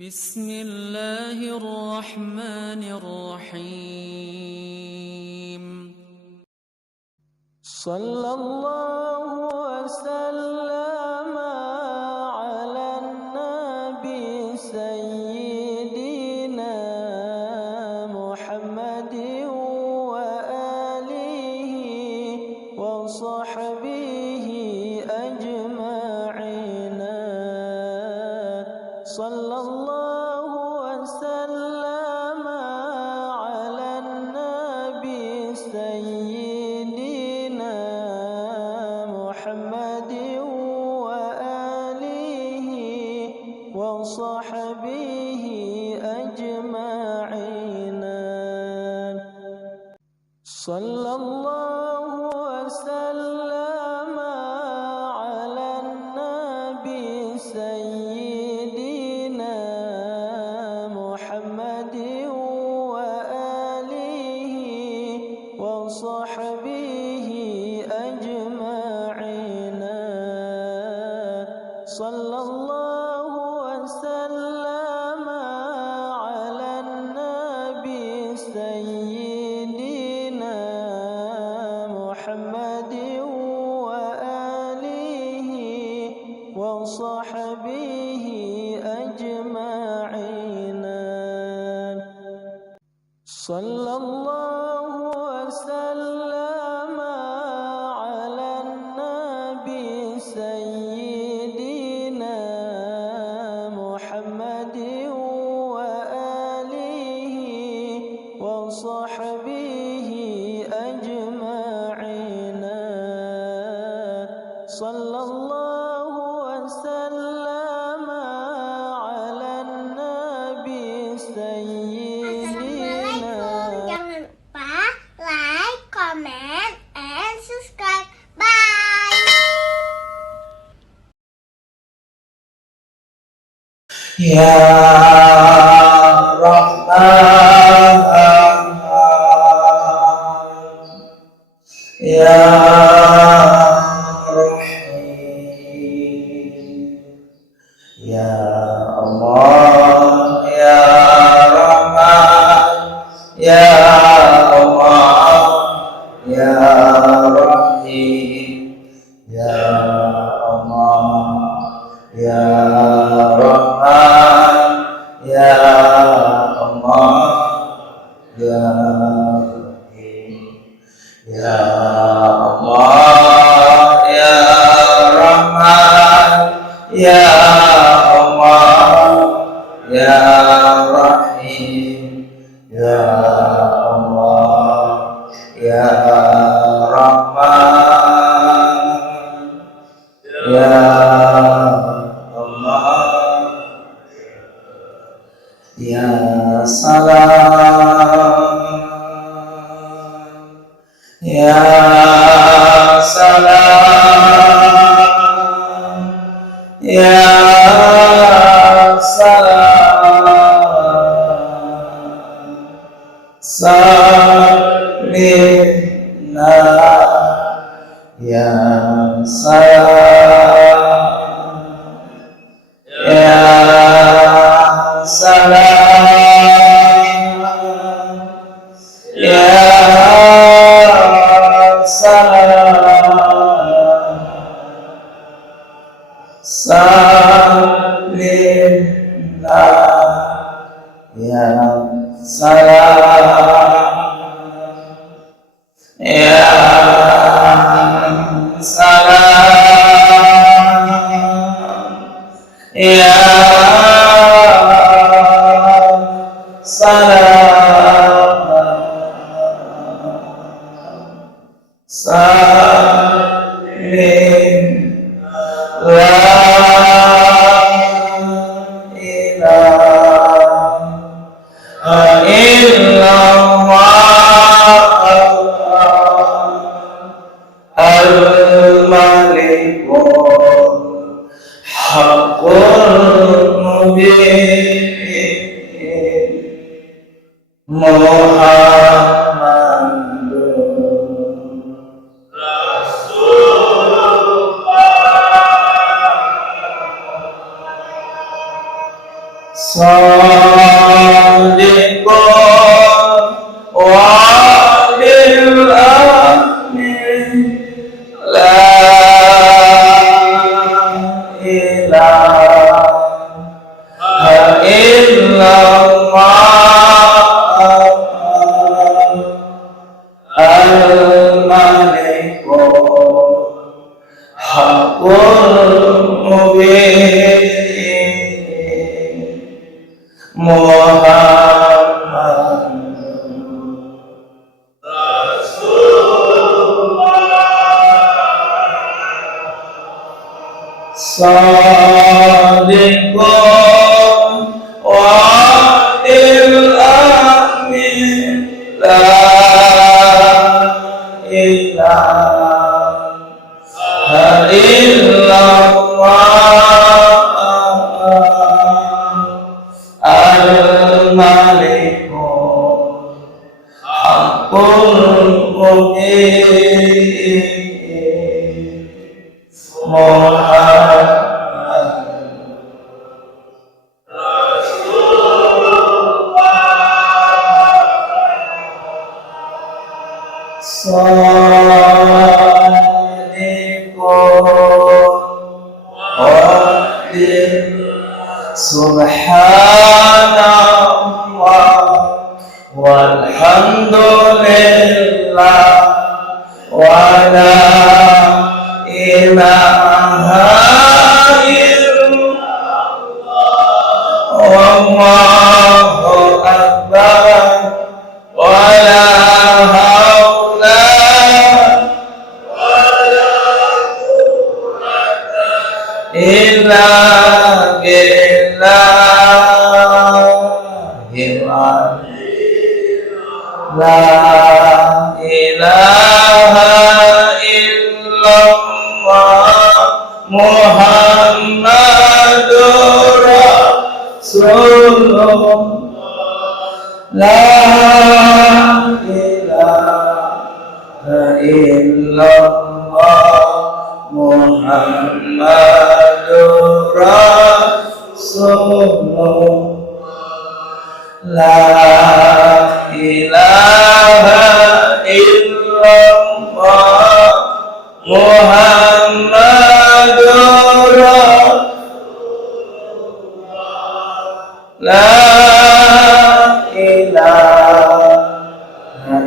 بسم الله الرحمن الرحيم صلى الله وسلم على النبي سيدنا محمد وآله وصحبه أجمعين صلى الله وسلم على النبي سيدنا محمد وآله وصحبه أجمعين صلى الله وسلم على النبي سيدنا محمد وآله وصحبه أجمعين صلى الله وسلم على النبي سيدنا محمد وآله وصحبه أجمعين صلى الله وسلم على النبي سيدنا محمد وآله وصحبه أجمعين صلى الله وسلم على النبي سيدنا. Jangan lupa like, comment, and subscribe. Bye. Ya Rahman, Ya Rahim, Ya Allah, Ya Rahman, Ya Allah, Ya Rahim, Ya Allah, Ya Rahman, Ya Allah, Ya Rahim, Ya Allah, Ya Rahman, Ya Allah, Ya Rahim, Ya Allah, Ya Rahman, Ya Allah, Ya Salam, Ya Salam, Ya Salam, Salimna, Ya Salam, Ya Salam, Ya Salam, Salimna, Ya Salam, Ya Salam, Ya Salam, Salim, La ilaha illallah al-malikul haqqul mubin Muhammadun Rasulullah. Shadiqun wa'adil amin. La ilaha illallah al-malikul haqqul mubin Muhammad Shadiqun wa'adil amin. La ilaha illallah al-malikul haqqul mubin Muhammad Subhanallah walhamdulillah wa la ilaha illallah wallahu akbar wa la haula illa billahil la ilaha illallah Muhammadur Rasulullah la ilaha illallah Muhammadur Rasulullah la ilaha illallah Muhammadur Rasulullah la ilaha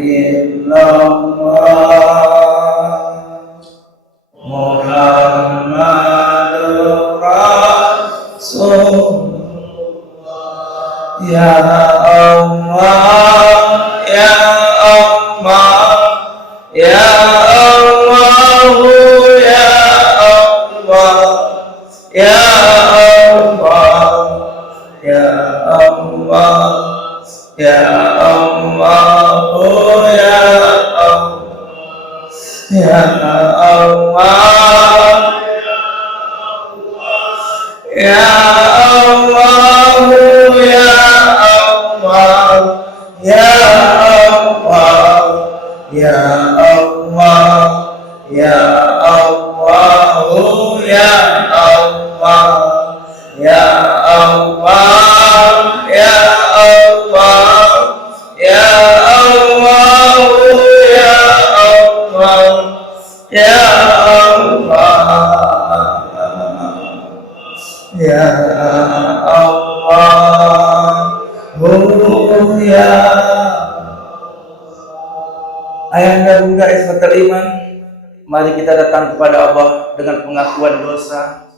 illallah Muhammadur Rasulullah. Ya Allah, ya Allah, ya Allah, ya Allah, ya Allah, ya Allah, ya Allah, ya Allah, ya Allah, ya Ya Allah, Ya Allah, Ya Allah, Ya Allah, Ya Allah, Ya Allah, Ya Allah, Ya Allah, Ya Allah, Ya Ayahanda bunda ikhwatal iman, mari kita datang kepada Allah dengan pengakuan dosa.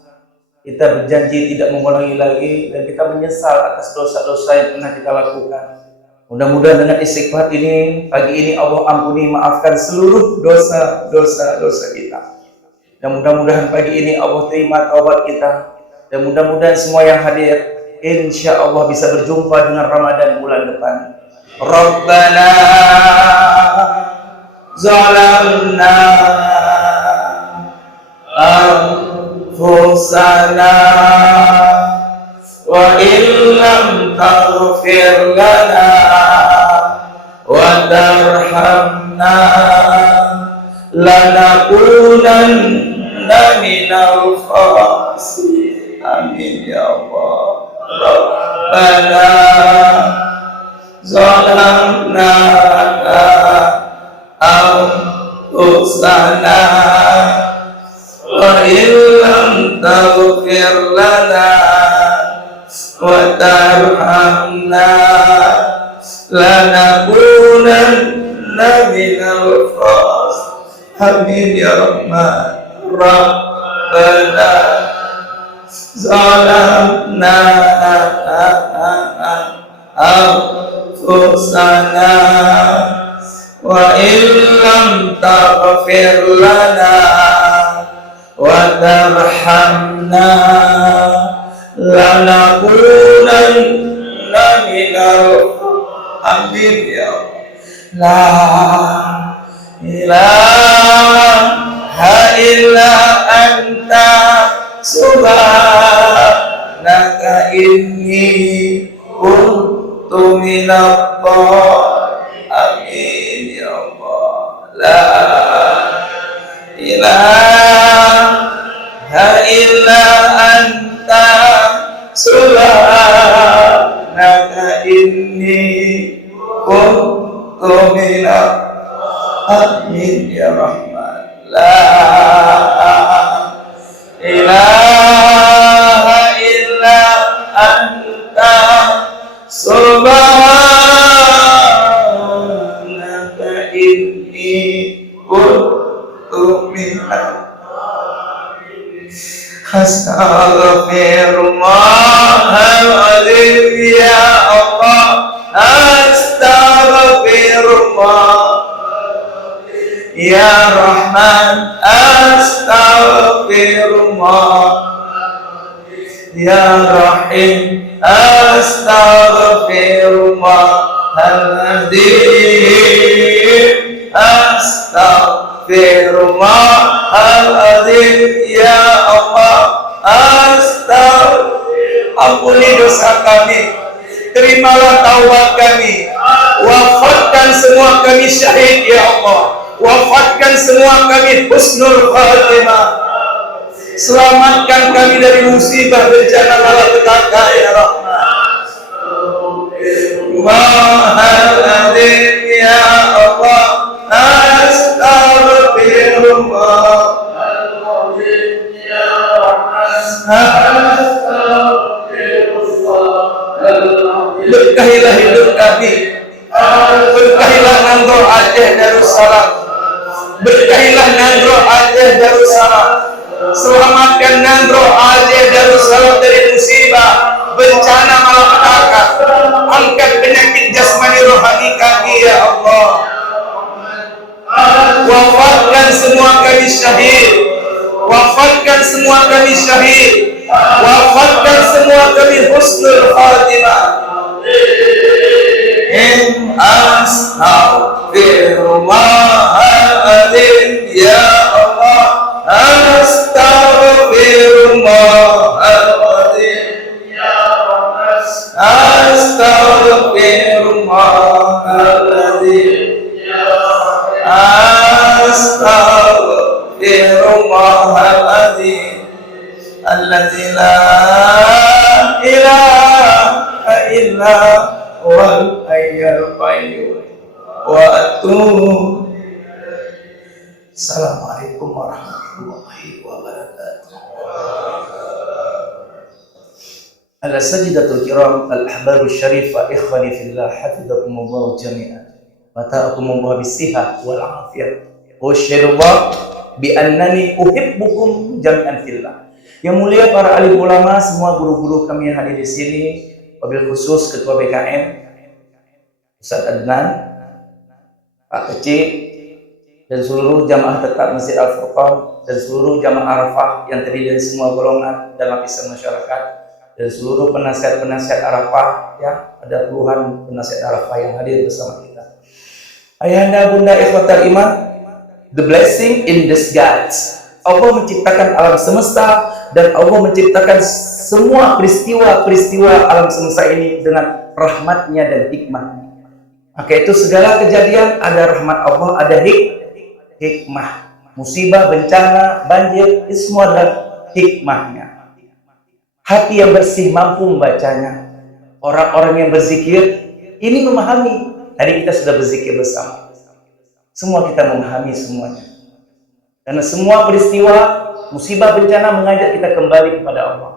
Kita berjanji tidak mengulangi lagi dan kita menyesal atas dosa-dosa yang pernah kita lakukan. Mudah-mudahan dengan istighfar ini, pagi ini Allah ampuni, maafkan seluruh dosa-dosa kita. Dan mudah-mudahan pagi ini Allah terima taubat kita. Dan mudah-mudahan semua yang hadir insya Allah bisa berjumpa dengan Ramadan bulan depan. Rabbana zalamna anfusana wa illam taghfir lana wa tarhamna lanakunanna minal khasirin. Amin ya Allah. rabbana zalamna anfusana wa illam taghfir lana wa tarhamna lanakunanna minal khasirin ya Rahman Rabbana zalamna anfusana wa illam taghfir lana wa tarhamna lanakunanna minal khasirin ya la ilaha illa anta subhanaka inni kuntu minadh dhalimin ya Allah. La ilaha illa anta subhanaka inni kuntu minadh Amin ya Rahman. La ilaha illa anta subhanaka inni kuntu minadh astaghfirullahaladzim ya Allah, astaghfirullah ya Rahman, astaghfirullah ya Rahim, astaghfirullahaladzim, astaghfirullahaladzim ya Allah, ampuni dosa kami, terimalah taubat kami, wafatkan semua kami syahid ya Allah, wafatkan semua kami husnul khatimah, selamatkan kami dari musibah bencana malapetaka ya Rahman. Allahumma ya Allah, astaghfirullah ya Rahman, berkahilah hidup kami, berkahilah Nandro Aceh Darussalam, berkahilah Nandro Aceh Darussalam, selamatkan Nandro Aceh Darussalam dari musibah bencana malapetaka, angkat penyakit jasmani rohani kami ya Allah, wafatkan semua kami syahid, wafatkan semua kami syahid, wafatkan semua kami husnul khatimah. Astaghfirullahaladzim ya Allah, astaghfirullahaladzim ya Allah, astaghfirullahaladzim ya Allah, astaghfirullahaladzim alladzi la ilaha illa huwal hayyul qayyum wa atubu. Assalamualaikum warahmatullahi wabarakatuh. Al-sajidatul kiram, al-ahbaru syarifah, ikhwani fillah, hafizakumullah jami'an, mata'akumullah bisihah wal afiyah, wa asyhadullah bi annani uhibbukum jami'an fillah. Yang mulia para alim ulama, semua guru-guru kami yang hadir di sini, wabil khusus Ketua BKM Ustaz Adnan, Pak Kecil, dan seluruh jamaah tetap Masjid Al-Furqan, dan seluruh jamaah Arafah yang terdiri dari semua golongan dan lapisan masyarakat, dan seluruh penasihat-penasihat Arafah, ya, ada puluhan penasihat Arafah yang hadir bersama kita. Ayahanda, bunda, ikhwatal iman, the blessing in disguise. Allah menciptakan alam semesta dan Allah menciptakan semua peristiwa-peristiwa alam semesta ini dengan rahmatnya dan hikmahnya. Maka itu segala kejadian ada rahmat Allah, ada hikmah. Musibah, bencana, banjir, itu semua ada hikmahnya. Hati yang bersih mampu membacanya. orang-orang yang berzikir ini memahami. Tadi kita sudah berzikir bersama. Semua kita memahami semuanya. Karena semua peristiwa, musibah, bencana mengajak kita kembali kepada Allah.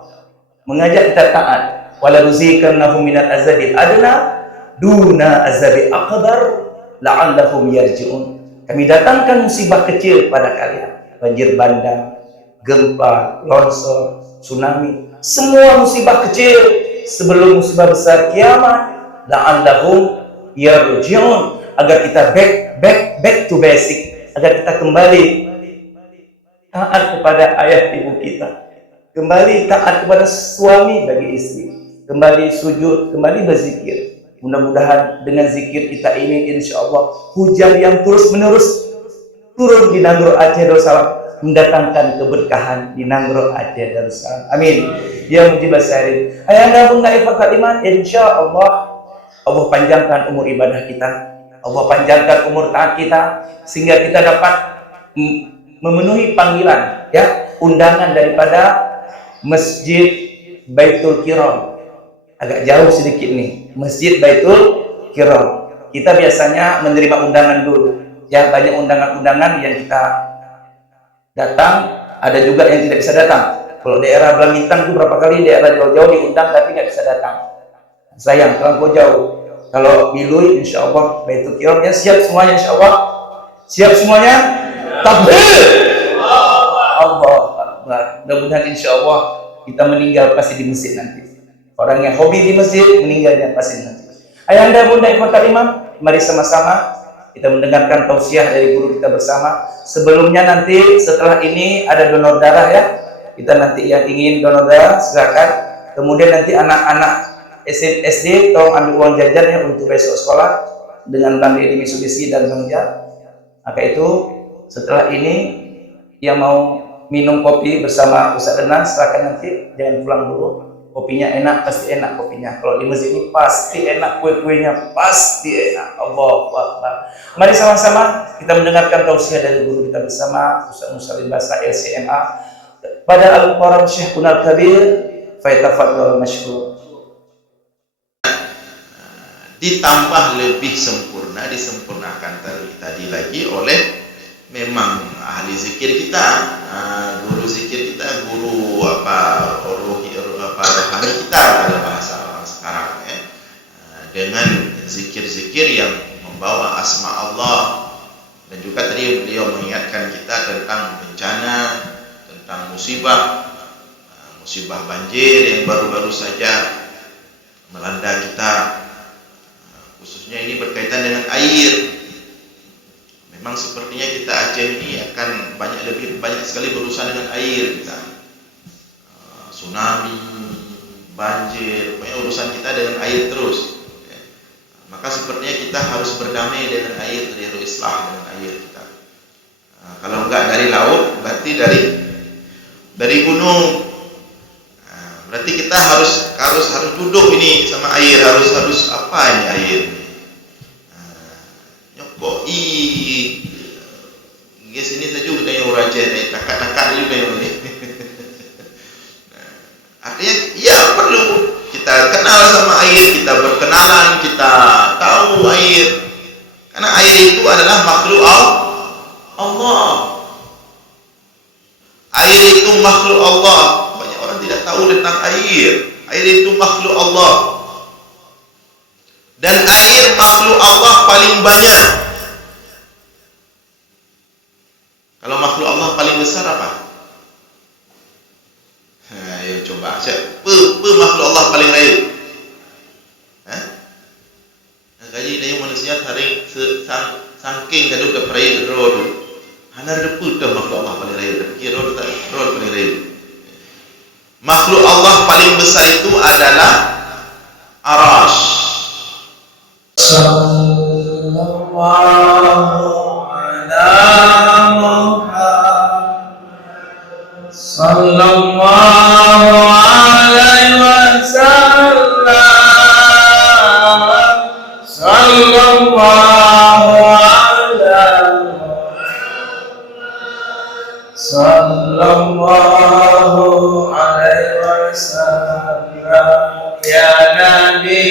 Mengajak kita taat. Wala nuziqannahum minal azabil adna duna azabil akbar la'allahum yarji'un. Kami datangkan musibah kecil pada kalian. Banjir bandang, gempa, longsor, tsunami. Semua musibah kecil sebelum musibah besar kiamat. La'allahum yarji'un. Agar kita back to basic. Agar kita kembali taat kepada ayah ibu kita. Kembali taat kepada suami bagi istri. Kembali sujud, kembali berzikir. Mudah-mudahan dengan zikir kita ini insya Allah hujan yang terus-menerus turun di Nanggro Aceh Darussalam mendatangkan keberkahan di Nanggro Aceh Darussalam. Amin. Ya mujibas syarin. Ayahanda bunda ifakat iman, insya Allah Allah panjangkan umur ibadah kita. Allah panjangkan umur taat kita sehingga kita dapat memenuhi panggilan, ya, undangan daripada Masjid Baitul Qiram. Agak jauh sedikit nih, Masjid Baitul Qiram. Kita biasanya menerima undangan dulu, ya, banyak undangan-undangan yang kita datang, ada juga yang tidak bisa datang. Kalau daerah Blangintang itu berapa kali daerah jauh-jauh diundang tapi nggak bisa datang. Sayang, terlalu jauh. Kalau Milui, insya Allah Baitul Qiram, ya, siap semuanya insya Allah. Siap semuanya? Takbir! Allah Akbar. Mudah-mudahan insya Allah kita meninggal pasti di masjid nanti. Orang yang hobi di masjid meninggalnya pasti nanti. Ayahanda bunda ikhwatal iman, mari sama-sama kita mendengarkan tausiah dari guru kita bersama. Sebelumnya nanti setelah ini ada donor darah, ya. Kita nanti yang ingin donor darah silakan. Kemudian nanti anak-anak SD tolong ambil uang jajannya untuk besok sekolah dengan Bang Deddy Mitsubishi dan Bang Jah. Maka itu setelah ini yang mau minum kopi bersama Ustaz Denan silakan, nanti jangan pulang dulu. Kopinya enak, pasti enak kopinya. Kalau di masjid ini pasti enak, kue-kuenya pasti enak. Allahu Akbar. Mari sama-sama kita mendengarkan tausiah dari guru kita bersama Ustaz Muslim Basa LCMA pada Al-Quran Syekhul Kabir. Faitafadhal masykur. Ditambah lebih sempurna, disempurnakan tadi lagi oleh memang ahli zikir kita, guru zikir kita, guru rohani kita dalam bahasa orang sekarang, ya, dengan zikir-zikir yang membawa asma Allah. Dan juga tadi beliau mengingatkan kita tentang bencana, tentang musibah banjir yang baru-baru saja melanda kita. Khususnya ini berkaitan dengan air. Memang sepertinya kita Aceh ini akan lebih banyak sekali berurusan dengan air kita. Tsunami, banjir, pokoknya urusan kita dengan air terus. Ya. Maka sepertinya kita harus berdamai dengan air, harus islah dengan air kita. Kalau enggak dari laut, berarti dari gunung. Berarti kita harus duduk ini sama air, harus apa ini air? Nyokoi, guys ini saja udah yang uraja nih, kakak juga yang ini. Artinya, ya perlu kita kenal sama air, kita berkenalan, kita tahu air, karena air itu adalah makhluk Allah. Air itu makhluk Allah. Tidak tahu tentang air. Air itu makhluk Allah. Dan air makhluk Allah paling banyak. Kalau makhluk Allah paling besar apa? Ayo coba. Siapa makhluk Allah paling raya? Kaji dia manusia tarik sangking gaduh ke peraya ke rodu. Hanar depu dah makhluk Allah paling raya. Kira rodu paling raya. Makhluk Allah paling besar itu adalah Arash. Sallallahu ala Muhammad sallallahu alaihi wasallam sallallahu ala sallallahu alaihi wasallam ya Nabi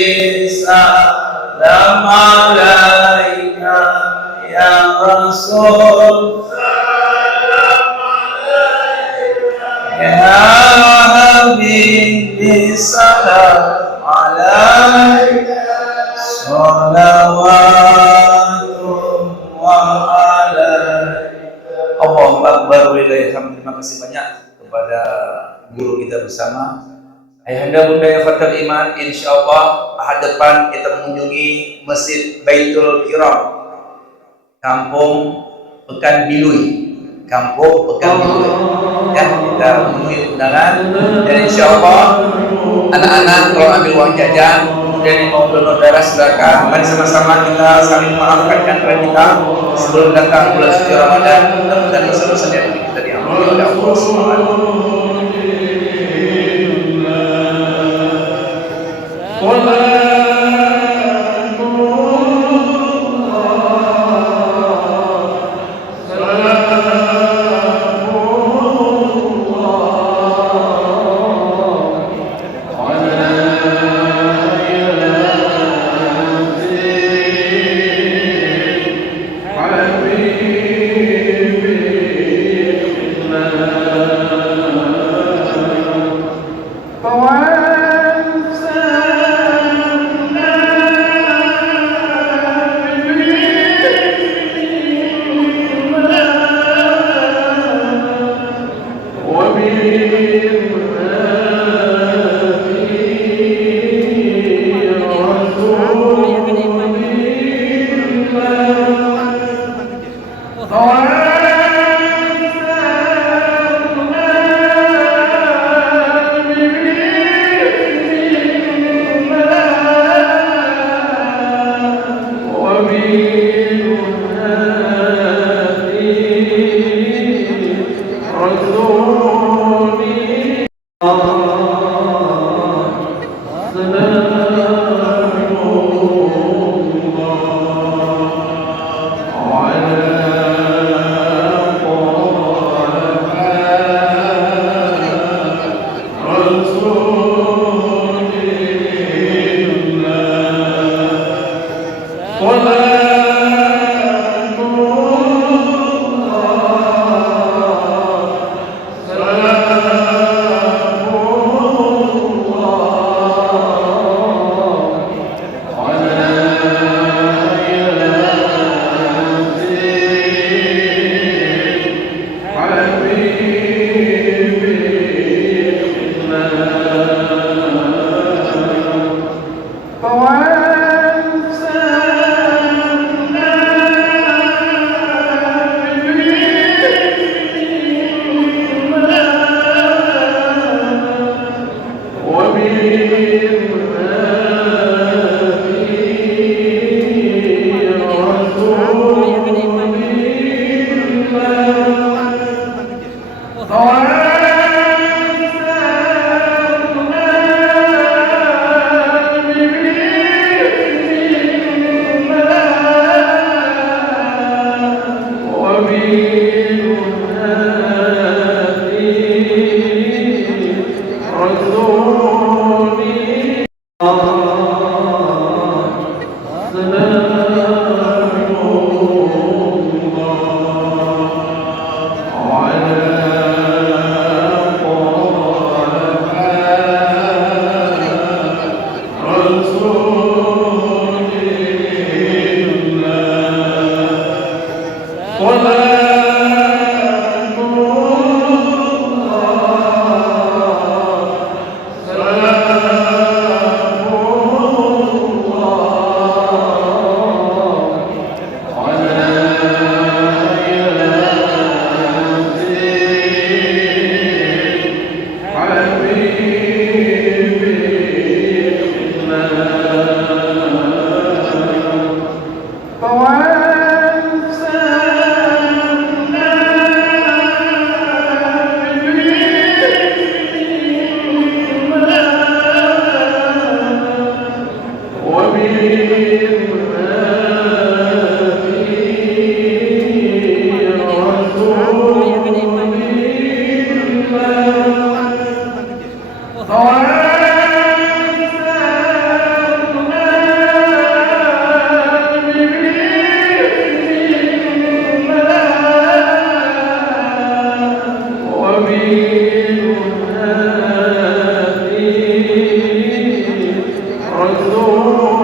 bersama. Ayahanda bunda yang fatal iman, insyaallah ahad depan kita mengunjungi Masjid Baitul Kiram, Kampung Pekan Bilui. Kampung Pekan Bilui. Ya, kita memenuhi undangan dan insyaallah anak-anak kalau ambil uang jajan kemudian mau donor darah silakan. Mari sama-sama kita saling memaafkan antara kita sebelum datang bulan suci Ramadan. Mudah-mudahan dosa-dosa yang kita diampuni oleh Allah Subhanahu wa taala. Rasul